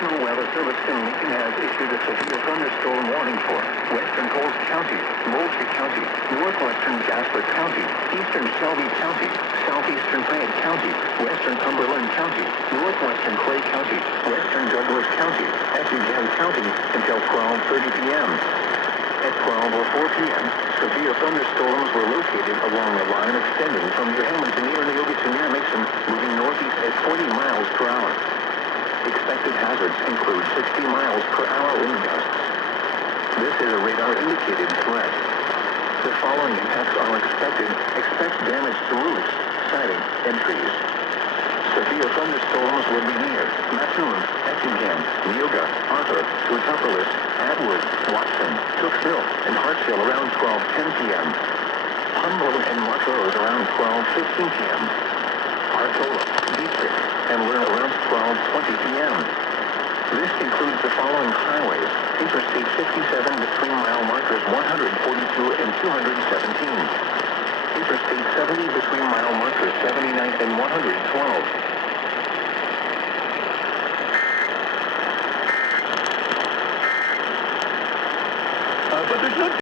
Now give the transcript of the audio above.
National Weather Service in Lincoln has issued a severe thunderstorm warning for western Coles County, Moultrie County, northwestern Jasper County, eastern Shelby County, southeastern Fayette County, western Cumberland County, northwestern Clay County, western Douglas County, Effingham County until 12:30 p.m. At 12 or 4 p.m., severe thunderstorms were located along a line extending from New Hammond to near Neoga to near Mason, moving northeast at 40 miles per hour. Expected hazards include 60 miles per hour wind gusts. This is a radar-indicated threat. The following impacts are expected. Expect damage to roofs, siding, and trees. Severe thunderstorms will be near Mattoon, Effingham, Neoga, Arthur, Sweetopolis, Atwood, Watson, Cookville, and Hartsville around 12:10 p.m. Humboldt and Montrose around 12:15 p.m. Artola, Dietrich, and Lure around 12:20 p.m. This includes the following highways: Interstate 57 between mile markers 142 and 217. Interstate 70 between mile markers 79 and 112.